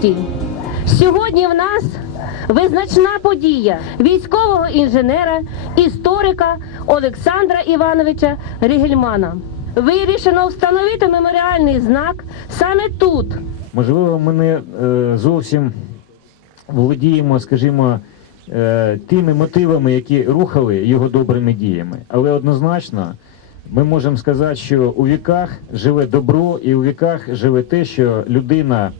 гості. Сьогодні в нас визначна подія військового інженера, історика Олександра Івановича Рігельмана. Вирішено встановити меморіальний знак саме тут, Можливо, ми не е, зовсім володіємо, скажімо, е, тими мотивами, які рухали його добрими діями. Але однозначно ми можемо сказати, що у віках живе добро, і у віках живе те, що людина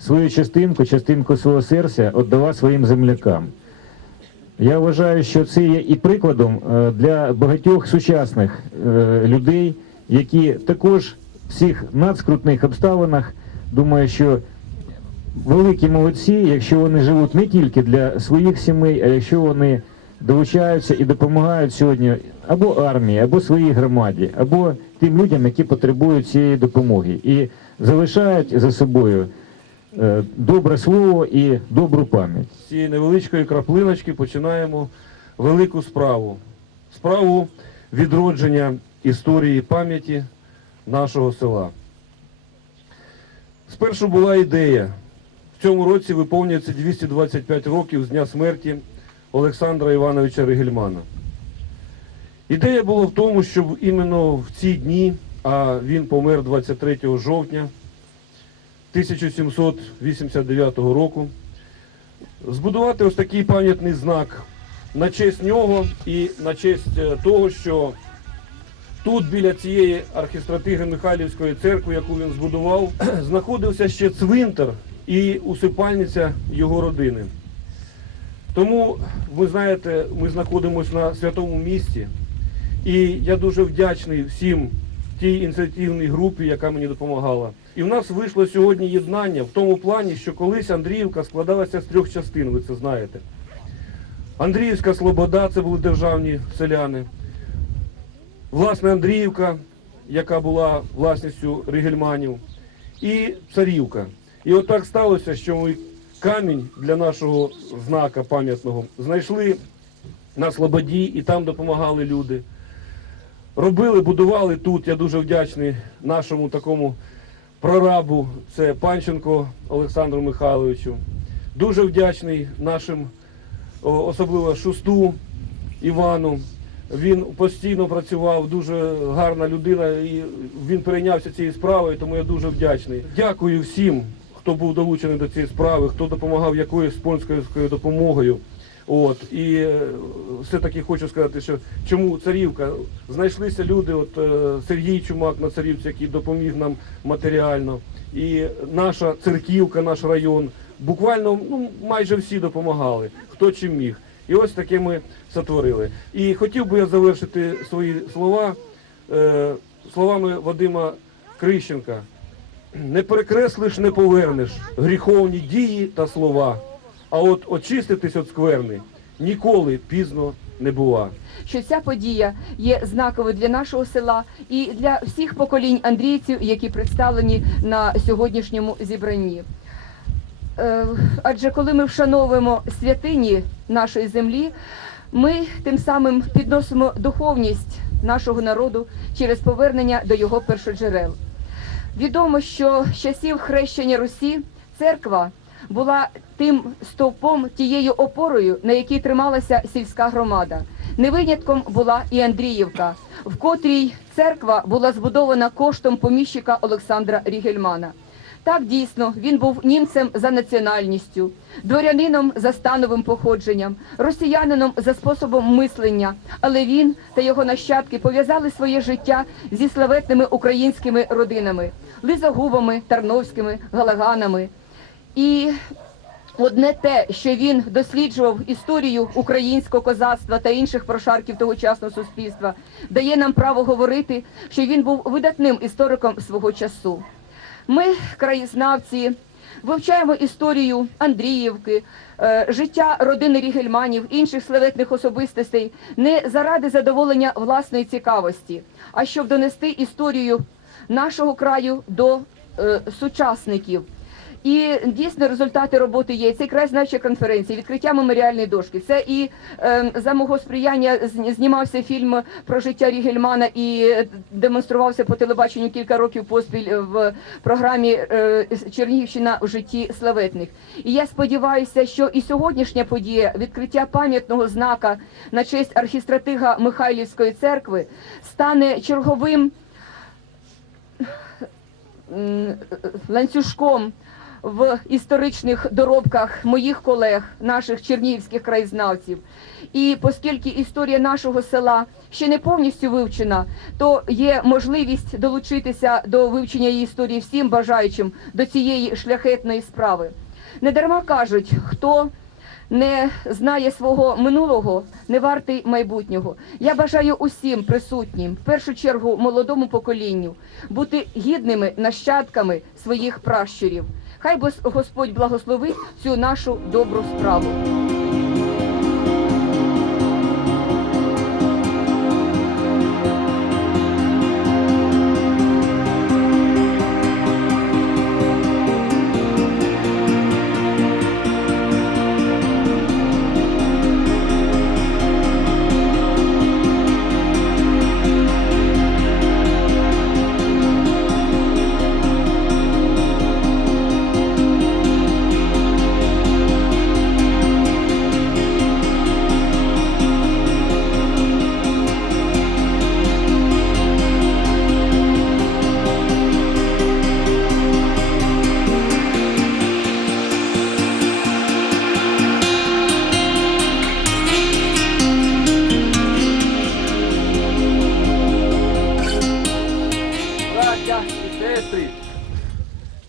свою частинку, частинку свого серця віддала своїм землякам. Я вважаю, що це є і прикладом е, для багатьох сучасних е, людей, які також в цих надскрутних обставинах думаю, що великі молодці, якщо вони живуть не тільки для своїх сімей, а якщо вони долучаються і допомагають сьогодні або армії, або своїй громаді, або тим людям, які потребують цієї допомоги, і залишають за собою добре слово і добру пам'ять. З цієї невеличкої краплиночки починаємо велику справу. Справу відродження історії пам'яті нашого села. Спершу була ідея. В цьому році виповнюється 225 років з дня смерті Олександра Івановича Ригельмана. Ідея була в тому, щоб іменно в ці дні, а він помер 23 жовтня 1789 року, збудувати ось такий пам'ятний знак на честь нього і на честь е, того, що тут, біля цієї архістратиги Михайлівської церкви, яку він збудував, знаходився ще цвинтар і усипальниця його родини. Тому, ви знаєте, ми знаходимося на святому місці, і я дуже вдячний всім тій ініціативній групі, яка мені допомагала. І в нас вийшло сьогодні єднання в тому плані, що колись Андріївка складалася з трьох частин, ви це знаєте. Андріївська Слобода це були державні селяни. Власне, Андріївка, яка була власністю Ригельманів, і Царівка. І от так сталося, що ми камінь для нашого знака пам'ятного знайшли на Слободі і там допомагали люди. Робили, будували тут. Я дуже вдячний нашому такому прорабу, це Панченко Олександру Михайловичу. Дуже вдячний нашим, особливо Шусту Івану. Він постійно працював, дуже гарна людина, і він перейнявся цією справою, тому я дуже вдячний. Дякую всім, хто був долучений до цієї справи, хто допомагав якоюсь спонсорською допомогою. От і е, все-таки хочу сказати, що чому царівка знайшлися люди, от е, Сергій Чумак на царівці, який допоміг нам матеріально, і наша церківка, наш район. Буквально ну майже всі допомагали, хто чим міг. І ось таке ми сотворили. І хотів би я завершити свої слова е, словами Вадима Крищенка. Не перекреслиш, не повернеш гріховні дії та слова. А от очиститись від скверни ніколи пізно не бува. що ця подія є знаковою для нашого села і для всіх поколінь андрійців, які представлені на сьогоднішньому зібранні. Е, Адже коли ми вшановуємо святині нашої землі, ми тим самим підносимо духовність нашого народу через повернення до його першоджерел. Відомо, що з часів хрещення Русі церква була тим стовпом, тією опорою, на якій трималася сільська громада. Не винятком була і Андріївка, в котрій церква була збудована коштом поміщика Олександра Рігельмана. Так дійсно він був німцем за національністю, дворянином за становим походженням, росіянином за способом мислення. Але він та його нащадки пов'язали своє життя зі славетними українськими родинами лизогубами, тарновськими, галаганами. І Одне те, що він досліджував історію українського козацтва та інших прошарків тогочасного суспільства, дає нам право говорити, що він був видатним істориком свого часу. Ми, краєзнавці, вивчаємо історію Андріївки, е, життя родини Рігельманів, інших славетних особистостей не заради задоволення власної цікавості, а щоб донести історію нашого краю до е, сучасників. І дійсно результати роботи є. Це краєзнавча конференція, відкриття меморіальної дошки. Це і е, за мого сприяння знімався фільм про життя Рігельмана і е, демонструвався по телебаченню кілька років поспіль в програмі е, Чернігівщина у житті славетних. І я сподіваюся, що і сьогоднішня подія відкриття пам'ятного знака на честь архістратига Михайлівської церкви стане черговим ланцюжком в історичних доробках моїх колег, наших чернігівських краєзнавців. І оскільки історія нашого села ще не повністю вивчена, то є можливість долучитися до вивчення її історії всім бажаючим до цієї шляхетної справи. Недарма кажуть, хто не знає свого минулого, не вартий майбутнього. Я бажаю усім присутнім, в першу чергу молодому поколінню, бути гідними нащадками своїх пращурів. Хай Господь благословить цю нашу добру справу.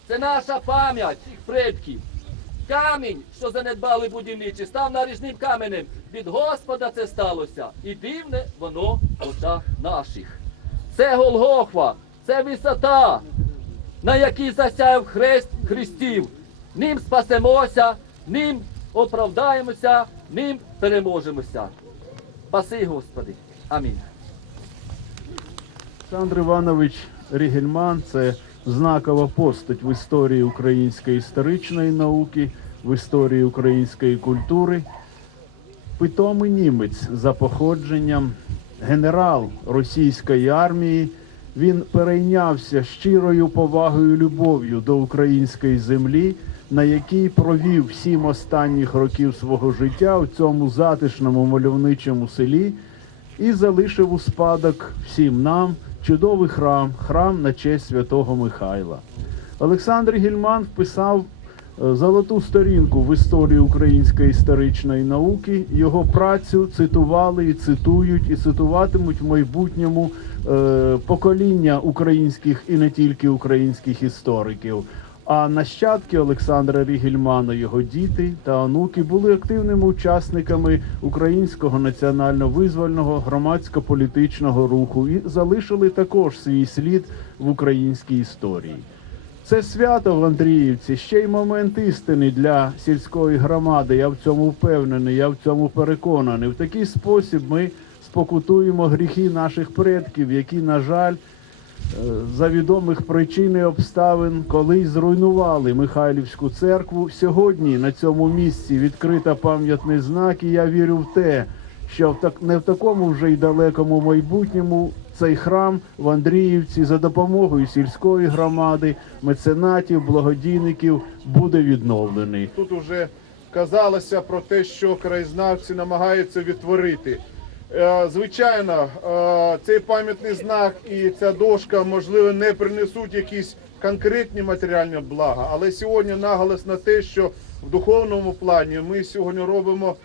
Це наша пам'ять всіх предків. Камінь, що занедбали будівничі, став наріжним каменем. Від Господа це сталося. І дивне воно в очах наших. Це Голгофа, це висота, на якій засяяв хрест Христів. Ним спасемося, ним оправдаємося, ним переможемося. Спаси, Господи. Амінь. Олександр Іванович Рігельман це знакова постать в історії української історичної науки, в історії української культури. Питомий німець за походженням, генерал російської армії. Він перейнявся щирою повагою любов'ю до української землі, на якій провів сім останніх років свого життя в цьому затишному мальовничому селі і залишив у спадок всім нам чудовий храм, храм на честь святого Михайла. Олександр Гільман вписав е, золоту сторінку в історії української історичної науки. Його працю цитували і цитують, і цитуватимуть в майбутньому е, покоління українських і не тільки українських істориків. А нащадки Олександра Рігельмана, його діти та онуки були активними учасниками українського національно-визвольного громадсько-політичного руху і залишили також свій слід в українській історії. Це свято в Андріївці ще й момент істини для сільської громади. Я в цьому впевнений, я в цьому переконаний. В такий спосіб ми спокутуємо гріхи наших предків, які, на жаль, за відомих причин і обставин колись зруйнували Михайлівську церкву. Сьогодні на цьому місці відкрита пам'ятний знак, і я вірю в те, що в так не в такому вже й далекому майбутньому цей храм в Андріївці за допомогою сільської громади, меценатів, благодійників буде відновлений. Тут уже казалося про те, що краєзнавці намагаються відтворити. Е, Звичайно, е, цей пам'ятний знак і ця дошка, можливо, не принесуть якісь конкретні матеріальні блага, але сьогодні наголос на те, що в духовному плані ми сьогодні робимо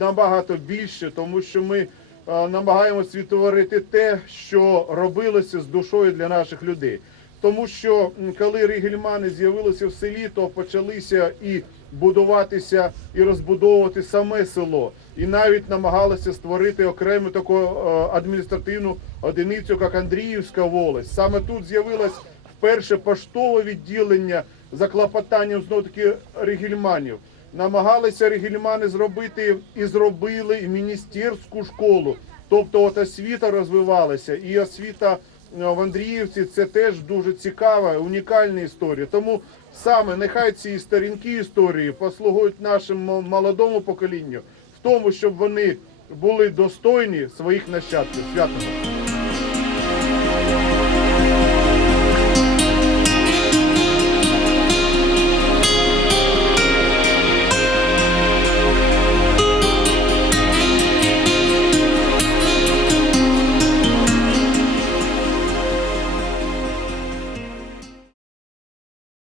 набагато більше, тому що ми е, намагаємося відтворити те, що робилося з душою для наших людей. Тому що коли рігельмани з'явилися в селі, то почалися і будуватися і розбудовувати саме село, і навіть намагалися створити окрему таку е, адміністративну одиницю, як Андріївська волость. Саме тут з'явилось вперше поштове відділення за клопотанням знову таки рігельманів. Намагалися рігельмани зробити і зробили міністерську школу. Тобто от освіта розвивалася, і освіта в Андріївці це теж дуже цікава, унікальна історія. Тому саме нехай ці сторінки історії послугують нашому молодому поколінню в тому, щоб вони були достойні своїх нащадків. Святого!